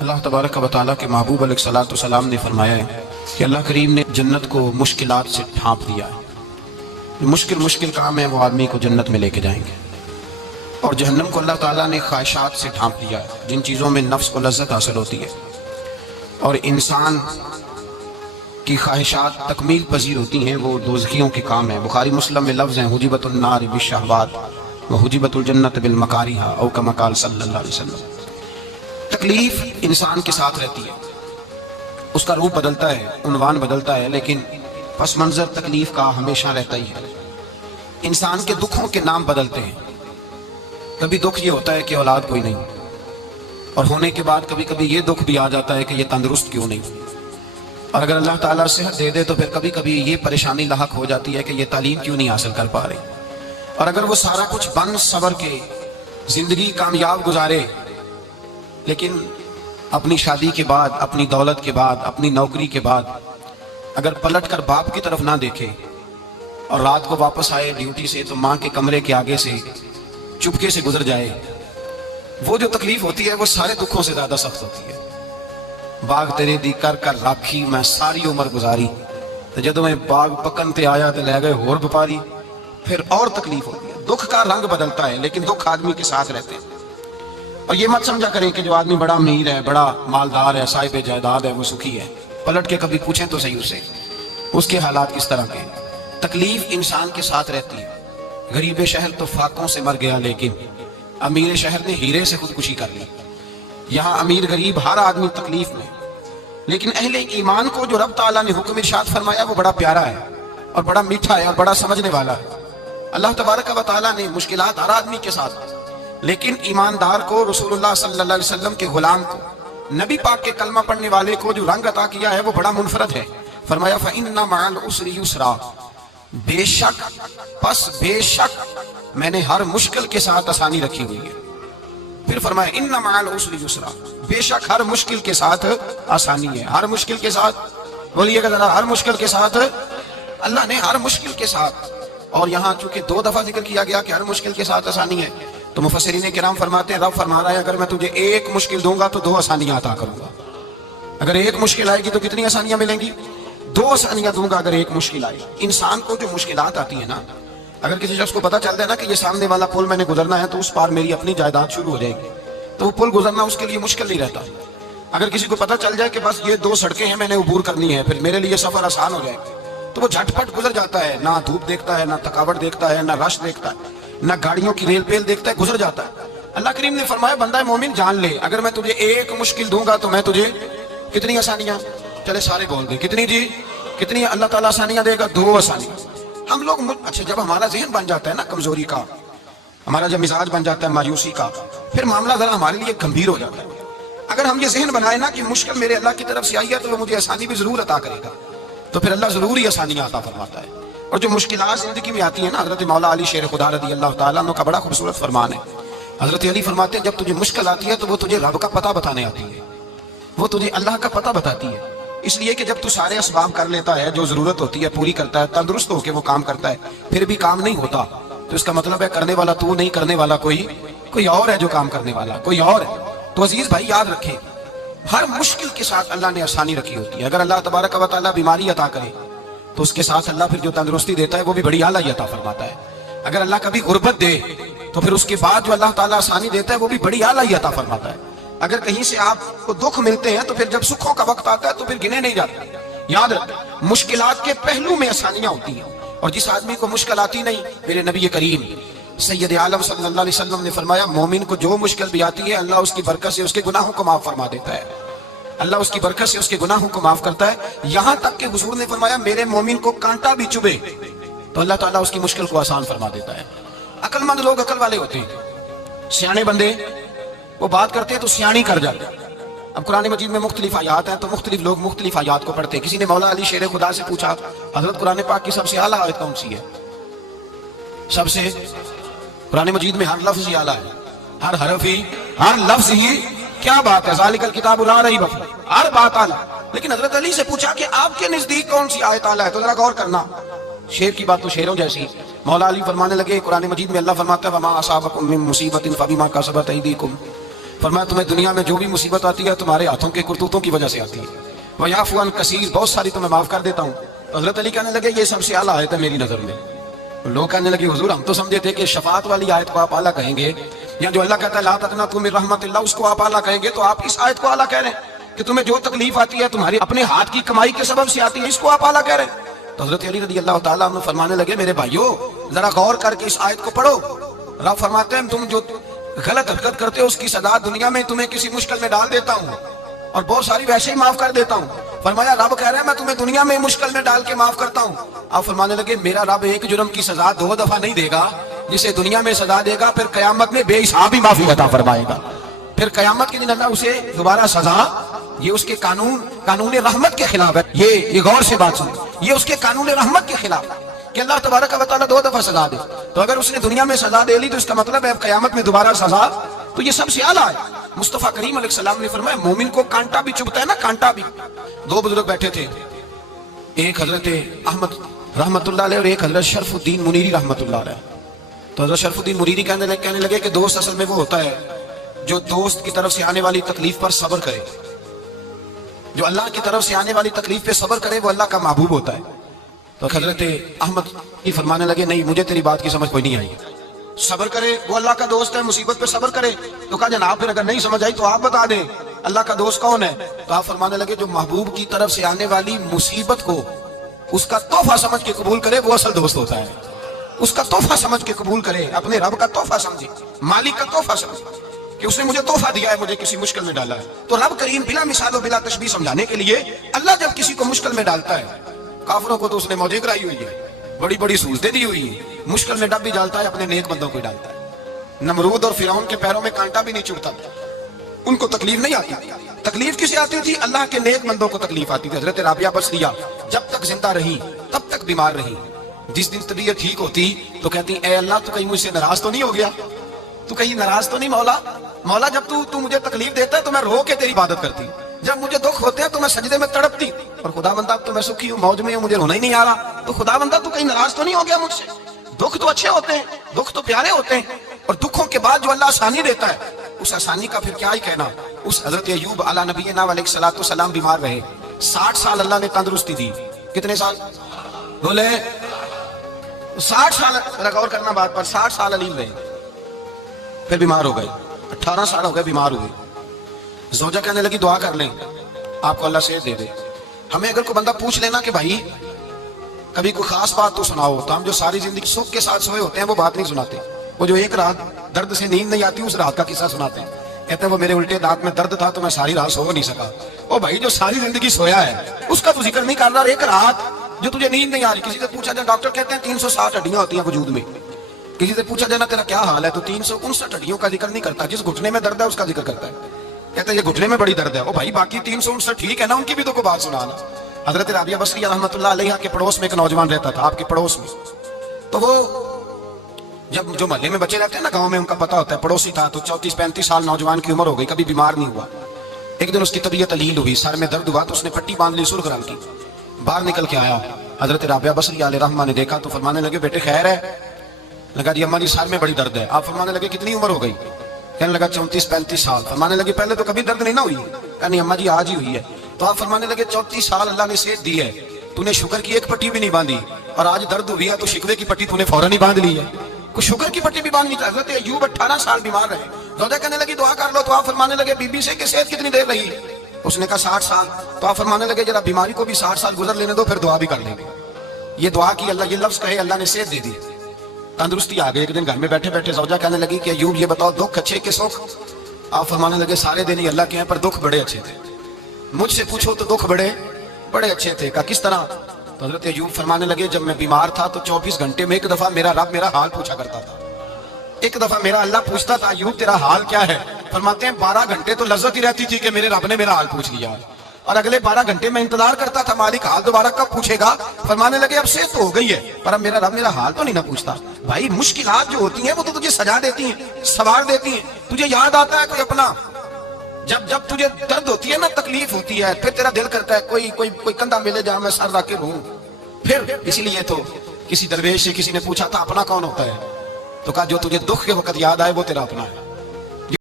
اللہ تبارک و تعالیٰ کے محبوب علیہ الصلوۃ والسلام نے فرمایا ہے کہ اللہ کریم نے جنت کو مشکلات سے ڈھانپ دیا ہے۔ مشکل کام ہے وہ آدمی کو جنت میں لے کے جائیں گے، اور جہنم کو اللہ تعالیٰ نے خواہشات سے ڈھانپ دیا ہے، جن چیزوں میں نفس کو لذت حاصل ہوتی ہے، اور انسان کی خواہشات تکمیل پذیر ہوتی ہیں، وہ دوزخیوں کے کام ہیں۔ بخاری مسلم میں لفظ ہیں حجبت النار بالشہوات وحجبت الجنت بالمکارہ، او کما قال صلی اللہ علیہ وسلم۔ تکلیف انسان کے ساتھ رہتی ہے، اس کا روپ بدلتا ہے، عنوان بدلتا ہے، لیکن پس منظر تکلیف کا ہمیشہ رہتا ہی ہے۔ انسان کے دکھوں کے نام بدلتے ہیں، کبھی دکھ یہ ہوتا ہے کہ اولاد کوئی نہیں، اور ہونے کے بعد کبھی کبھی یہ دکھ بھی آ جاتا ہے کہ یہ تندرست کیوں نہیں، اور اگر اللہ تعالیٰ صحت دے دے تو پھر کبھی کبھی یہ پریشانی لاحق ہو جاتی ہے کہ یہ تعلیم کیوں نہیں حاصل کر پا رہے، اور اگر وہ سارا کچھ بن صبر کے زندگی کامیاب گزارے، لیکن اپنی شادی کے بعد، اپنی دولت کے بعد، اپنی نوکری کے بعد اگر پلٹ کر باپ کی طرف نہ دیکھے اور رات کو واپس آئے ڈیوٹی سے تو ماں کے کمرے کے آگے سے چپکے سے گزر جائے، وہ جو تکلیف ہوتی ہے وہ سارے دکھوں سے زیادہ سخت ہوتی ہے۔ باغ تیرے دی کر کر راکھی میں ساری عمر گزاری، تو جدوں میں باغ پکن تے آیا تو لے گئے ہور بپاری، پھر اور تکلیف ہوتی ہے۔ دکھ کا رنگ بدلتا ہے، لیکن دکھ آدمی کے ساتھ رہتے ہیں۔ اور یہ مت سمجھا کریں کہ جو آدمی بڑا امیر ہے، بڑا مالدار ہے، صاحب جائیداد ہے، وہ سکھی ہے۔ پلٹ کے کبھی پوچھیں تو صحیح اسے اس کے حالات کس طرح کے ہیں۔ تکلیف انسان کے ساتھ رہتی ہے۔ غریب شہر تو فاقوں سے مر گیا، لیکن امیر شہر نے ہیرے سے خودکشی کر لی۔ یہاں امیر غریب ہر آدمی تکلیف میں، لیکن اہل ایمان کو جو رب تعالیٰ نے حکم ارشاد فرمایا وہ بڑا پیارا ہے اور بڑا میٹھا ہے اور بڑا سمجھنے والا ہے۔ اللہ تبارک و تعالیٰ نے مشکلات ہر آدمی کے ساتھ، لیکن ایماندار کو، رسول اللہ صلی اللہ علیہ وسلم کے غلام کو، نبی پاک کے کلمہ پڑھنے والے کو جو رنگ عطا کیا ہے وہ بڑا منفرد ہے۔ فرمایا فَإِنَّ مَعَ الْعُسْرِ يُسْرًا، بے شک میں نے ہر مشکل کے ساتھ آسانی رکھی ہوئی ہے۔ پھر فرمایا اِنَّ مَعَ الْعُسْرِ يُسْرًا، بے شک ہر مشکل کے ساتھ آسانی ہے۔ ہر مشکل کے ساتھ بولیے گا ذرا، ہر مشکل کے ساتھ اللہ نے ہر مشکل کے ساتھ، اور یہاں چونکہ 2 دفعہ ذکر کیا گیا کہ ہر مشکل کے ساتھ آسانی ہے، تو مفسرین کرام فرماتے ہیں رب فرما رہا ہے اگر میں تجھے 1 مشکل دوں گا تو 2 آسانیاں عطا کروں گا۔ اگر 1 مشکل آئے گی تو کتنی آسانیاں ملیں گی؟ 2 آسانیاں دوں گا اگر 1 مشکل آئے۔ انسان کو جو مشکلات آتی ہیں نا، اگر کسی شخص کو پتہ چلتا ہے نا کہ یہ سامنے والا پل میں نے گزرنا ہے تو اس پار میری اپنی جائیداد شروع ہو جائے گی، تو وہ پل گزرنا اس کے لیے مشکل نہیں رہتا۔ اگر کسی کو پتہ چل جائے کہ بس یہ 2 سڑکیں ہیں میں نے عبور کرنی ہے، پھر میرے لیے سفر آسان ہو جائے گا، تو وہ جھٹ پٹ گزر جاتا ہے، نہ دھوپ دیکھتا ہے، نہ تھکاوٹ دیکھتا ہے، نہ رش دیکھتا ہے، نہ گاڑیوں کی ریل پیل دیکھتا ہے، گزر جاتا ہے۔ اللہ کریم نے فرمایا بندہ مومن جان لے اگر میں تجھے 1 مشکل دوں گا تو میں تجھے کتنی آسانیاں، چلے سارے بول دیں کتنی جی، کتنی اللہ تعالیٰ آسانیاں دے گا؟ 2 آسانیاں۔ ہم لوگ اچھا جب ہمارا ذہن بن جاتا ہے نا کمزوری کا، ہمارا جب مزاج بن جاتا ہے مایوسی کا، پھر معاملہ ذرا ہمارے لیے گمبھیر ہو جاتا ہے۔ اگر ہم یہ ذہن بنائے نا کہ مشکل میرے اللہ کی طرف سے آئی ہے تو وہ مجھے آسانی بھی ضرور عطا کرے گا، تو پھر اللہ ضرور ہی آسانیاں عطا فرماتا ہے۔ اور جو مشکلات زندگی میں آتی ہیں نا، حضرت مولا علی شیر خدا رضی اللہ تعالیٰ عنہ کا بڑا خوبصورت فرمان ہے۔ حضرت علی فرماتے ہیں جب تجھے مشکل آتی ہے تو وہ تجھے رب کا پتہ بتانے آتی ہے، وہ تجھے اللہ کا پتہ بتاتی ہے، اس لیے کہ جب تو سارے اسباب کر لیتا ہے، جو ضرورت ہوتی ہے پوری کرتا ہے، تندرست ہو کے وہ کام کرتا ہے، پھر بھی کام نہیں ہوتا، تو اس کا مطلب ہے کرنے والا تو نہیں، کرنے والا کوئی اور ہے، جو کام کرنے والا کوئی اور ہے۔ تو عزیز بھائی یاد رکھیں ہر مشکل کے ساتھ اللہ نے آسانی رکھی ہوتی ہے۔ اگر اللہ تبارک و تعالیٰ بیماری عطا کرے تو اس کے ساتھ اللہ پھر جو تندرستی دیتا ہے وہ بھی بڑی اعلیٰ عطا فرماتا ہے۔ اگر اللہ کبھی غربت دے تو پھر اس کے بعد جو اللہ تعالیٰ آسانی دیتا ہے وہ بھی بڑی اعلیٰ عطا فرماتا ہے۔ اگر کہیں سے آپ کو دکھ ملتے ہیں تو پھر جب سکھوں کا وقت آتا ہے تو پھر گنے نہیں جاتے۔ یاد رکھیں مشکلات کے پہلو میں آسانیاں ہوتی ہیں، اور جس آدمی کو مشکل آتی نہیں، میرے نبی کریم سید عالم صلی اللہ علیہ وسلم نے فرمایا مومن کو جو مشکل بھی آتی ہے اللہ اس کی برکت سے اس کے گناہوں کو معاف فرما دیتا ہے، اللہ اس کی برکت سے اس کے گناہوں کو معاف کرتا ہے۔ یہاں تک کہ حضور نے فرمایا میرے مومن کو کانٹا بھی چبھے تو اللہ تعالیٰ اس کی مشکل کو آسان فرما دیتا ہے۔ عقل مند لوگ عقل والے ہوتے ہیں، سیانے بندے وہ بات کرتے ہیں تو سیانی کر جاتے ہیں۔ اب قرآن مجید میں مختلف آیات ہیں تو مختلف لوگ مختلف آیات کو پڑھتے ہیں۔ کسی نے مولا علی شیر خدا سے پوچھا حضرت قرآن پاک کی سب سے اعلیٰ آیت کون سی ہے؟ سب سے قرآن مجید میں ہر لفظ ہی اعلیٰ ہے، ہر حرف ہی، ہر لفظ ہی، کیا بات ہے، ذالک الکتاب لا ریب فیہ، ہر بات اعلیٰ۔ لیکن حضرت علی سے پوچھا کہ آپ کے نزدیک کون سی آیت اعلیٰ ہے، تو ذرا غور کرنا، شیر کی بات تو شیروں جیسی۔ مولا علی فرمانے لگے قرآن مجید میں اللہ فرماتا ہے وما اصابکم من مصیبۃ فبما کسبت ایدیکم فرمایا تمہیں دنیا میں جو بھی مصیبت آتی ہے تمہارے ہاتھوں کے کرتوتوں کی وجہ سے آتی ہے. وَيَعْفُو عَنْ کثیر، بہت ساری تو میں معاف کر دیتا ہوں. حضرت علی کہنے لگے یہ سب سے اعلیٰ آیت ہے میری نظر میں. لوگ کہنے لگے حضور ہم تو سمجھے تھے کہ شفاعت والی آیت کو آپ اعلیٰ کہیں گے، یا جو اللہ کہتا ہے لا تقنطوا من رحمت اللہ اس کو آپ اعلیٰ کہیں گے، تو آپ اس آیت کو اعلیٰ کہہ رہے ہیں کہ تمہیں جو تکلیف آتی ہے تمہاری اپنے ہاتھ کی کمائی کے سبب سے آتی ہے، اس کو آپ اعلیٰ کہہ رہے ہیں. تو حضرت علی رضی اللہ تعالیٰ عنہ فرمانے لگے میرے بھائیو ذرا غور کر کے اس آیت کو پڑھو. رب فرماتے ہیں تم جو غلط حرکت کرتے ہو اس کی سزا دنیا میں تمہیں کسی مشکل میں ڈال دیتا ہوں اور بہت ساری ویسے ہی معاف کر دیتا ہوں. فرمایا رب کہہ رہے ہیں میں تمہیں دنیا میں مشکل میں ڈال کے معاف کرتا ہوں. آپ فرمانے لگے میرا رب ایک جرم کی سزا 2 دفعہ نہیں دے گا، جسے دنیا میں سزا دے گا پھر قیامت میں بے حساب ہی معافی عطا فرمائے گا. پھر قیامت کے دن اللہ اسے دوبارہ سزا، یہ اس کے قانون رحمت کے خلاف ہے. یہ غور سے بات سنیں، یہ اس کے قانون رحمت کے خلاف ہے کہ اللہ تبارک و تعالیٰ 2 دفعہ سزا دے. تو اگر اس نے دنیا میں سزا دے لی تو اس کا مطلب ہے قیامت میں دوبارہ سزا. تو یہ سب سے اعلیٰ ہے. مصطفیٰ کریم علیہ السلام نے فرمایا مومن کو کانٹا بھی چبھتا ہے نا، کانٹا بھی. 2 بزرگ بیٹھے تھے، ایک حضرت احمد رحمت اللہ علیہ اور ایک حضرت شرف الدین منیری رحمت اللہ علیہ. تو حضرت شرف الدین منیری کہنے لگے کہ دوست اصل میں وہ ہوتا ہے جو دوست کی طرف سے آنے والی تکلیف پر صبر کرے. جو اللہ کی طرف سے آنے والی تکلیف پہ صبر کرے وہ اللہ کا محبوب ہوتا ہے. تو حضرت احمد کی فرمانے لگے نہیں مجھے تیری بات کی سمجھ کوئی نہیں آئی. صبر کرے وہ اللہ کا دوست ہے، مصیبت پہ صبر کرے. تو کہا جناب پھر اگر نہیں سمجھ آئی تو آپ بتا دیں اللہ کا دوست کون ہے. تو آپ فرمانے لگے جو محبوب کی طرف سے آنے والی مصیبت کو اس کا تحفہ سمجھ کے قبول کرے وہ اصل دوست ہوتا ہے. اس کا تحفہ سمجھ کے قبول کرے، اپنے رب کا تحفہ سمجھے، مالک کا تحفہ سمجھے کہ اس نے مجھے تحفہ دیا ہے، مجھے کسی مشکل میں ڈالا ہے. تو رب کریم بلا مثال و بلا تشبیہ سمجھانے کے لیے اللہ جب کسی کو مشکل میں ڈالتا ہے، کافروں کو تو اس نے موجیں کرائی ہوئی ہے، بڑی بڑی سہولتیں دی ہوئی ہیں، مشکل میں ڈب بھی ڈالتا ہے، اپنے نیک بندوں کو ڈالتا ہے. نمرود اور فرعون کے پیروں میں کانٹا بھی نہیں چبھتا، ان کو تکلیف نہیں آتی. تکلیف کسے آتی تھی؟ اللہ کے نیک بندوں کو تکلیف آتی تھی. حضرت رابعہ بصریہ جب تک زندہ رہی تب تک بیمار رہی. جس دن طبیعت ٹھیک ہوتی تو کہتی اے اللہ تو کہیں مجھ سے ناراض تو نہیں ہو گیا، تو کہیں ناراض تو نہیں مولا جب تو مجھے تکلیف دیتا ہے تو میں رو کے تیری عبادت کرتی، جب مجھے دکھ ہوتے ہیں تو میں سجدے میں تڑپتی، اور خدا بندہ اب تو میں سکھی ہوں، موج میں ہوں، مجھے رونا ہی نہیں آ رہا، تو خدا بندہ تو کہیں ناراض تو نہیں ہو گیا مجھ سے. دکھ تو اچھے ہوتے ہیں، دکھ تو پیارے ہوتے ہیں، اور دکھوں کے بعد جو اللہ آسانی دیتا ہے اس آسانی کا پھر کیا ہی کہنا. اس حضرت ایوب علی نبینا علیہ الصلوۃ والسلام بیمار رہے، 60 سال اللہ نے تندرستی دی. کتنے سال بولے؟ 60 سال. غور کرنا بات پر، 60 سال علیم رہے، پھر بیمار ہو گئے. 18 سال ہو گئے بیمار ہوئے. زوجہ کہنے لگی دعا کر لیں آپ کو اللہ صحت دے دے. ہمیں اگر کوئی بندہ پوچھ لینا کہ بھائی کبھی کوئی خاص بات تو سناؤ، تو ہم جو ساری زندگی سکھ کے ساتھ سوئے ہوتے ہیں وہ بات نہیں سناتے. وہ جو ایک رات درد سے نیند نہیں آتی اس رات کا قصہ سناتے ہیں. کہتے ہیں وہ میرے الٹے دانت میں درد تھا تو میں ساری رات سو نہیں سکا. او بھائی جو ساری زندگی سویا ہے اس کا تو ذکر نہیں کر رہا. ایک رات جو تجھے نیند نہیں آ رہی، کسی سے پوچھا جائے، ڈاکٹر کہتے ہیں 360 ہڈیاں ہوتی ہیں وجود میں. کسی سے پوچھا جائے نا تیرا کیا حال ہے تو 359 ہڈیوں کا ذکر نہیں کرتا. جس گھٹنے میں درد ہے اس کا ذکر کرتا ہے، کہتا ہے یہ گھٹنے میں بڑی درد ہے. او بھائی باقی 359 ٹھیک ہے نا، ان کی بھی تو کوئی بات سنانا. حضرت رابعہ بصریہ رحمۃ اللہ علیہ کے پڑوس میں ایک نوجوان رہتا تھا، آپ کے پڑوس میں. تو وہ جب جو محلے میں بچے رہتے ہیں نا گاؤں میں، ان کا پتہ ہوتا ہے، پڑوسی تھا. تو 34-35 سال نوجوان کی عمر ہو گئی، کبھی بیمار نہیں ہوا. ایک دن اس کی طبیعت علیل ہوئی، سر میں درد ہوا تو اس نے پٹی باندھ لی سرخ رنگ کی. باہر نکل کے آیا، حضرت رابعہ بصریہ علیہ رحمہ نے دیکھا تو فرمانے لگے بیٹے خیر ہے؟ لگا جی اماں جی سر میں بڑی درد ہے. آپ فرمانے لگے کتنی عمر ہو گئی؟ کہنے لگا 34-35 سال. فرمانے لگے پہلے تو کبھی درد نہیں نہ ہوئی؟ کہنے اماں جی آج ہی ہوئی ہے. تو آپ فرمانے لگے 34 سال اللہ نے صحت دی ہے، تو نے شکر کی ایک پٹی بھی نہیں باندھی، اور آج درد ہوئی ہے تو شکوے کی پٹی تو نے فوراً ہی باندھ لی ہے. کوئی شکر کی پٹی بھی باندھنی چاہیے. حضرت ایوب 18 سال بیمار رہے. زوجہ کہنے لگی دعا کر لو. تو آپ فرمانے لگے بی بی سے کہ صحت کتنی دیر رہی؟ اس نے کہا 60 سال. تو آپ فرمانے لگے جرا بیماری کو بھی 60 سال گزر لینے دو، پھر دعا بھی کر لیں گے. یہ دعا کی اللہ، یہ لفظ کہے اللہ نے صحت دے دی، تندرستی آ گئی. ایک دن گھر میں بیٹھے بیٹھے زوجہ کہنے لگی کہ ایوب یہ بتاؤ دکھ اچھے کہ سکھ؟ آپ فرمانے لگے سارے دن ہی اللہ کے ہیں پر دکھ بڑے اچھے تھے. مجھ سے پوچھو تو دکھ بڑے اچھے تھے. کہا کس طرح؟ تو حضرت ایوب فرمانے لگے جب میں بیمار تھا تو 24 گھنٹے میں ایک دفعہ میرا رب میرا حال پوچھا کرتا تھا. ایک دفعہ میرا اللہ پوچھتا تھا ایوب تیرا حال کیا ہے؟ فرماتے ہیں 12 گھنٹے تو لذت ہی رہتی تھی کہ میرے رب نے میرا حال پوچھ لیا، اور اگلے 12 گھنٹے میں انتظار کرتا تھا مالک حال دوبارہ کب پوچھے گا. فرمانے لگے اب سے تو ہو گئی ہے پر اب میرا رب میرا حال تو نہیں نہ پوچھتا. بھائی مشکلات جو ہوتی ہیں وہ تو تجھے سجا دیتی ہیں، سوار دیتی ہیں. تجھے یاد آتا ہے کوئی اپنا، جب تجھے درد ہوتی ہے نا، تکلیف ہوتی ہے، پھر تیرا دل کرتا ہے کوئی کندھا ملے جہاں میں سر رکھ کے رہوں. پھر اسی لیے تو کسی درویش سے کسی نے پوچھا تھا اپنا کون ہوتا ہے؟ تو کہا جو تجھے دکھ کے وقت یاد آئے وہ تیرا اپنا ہے.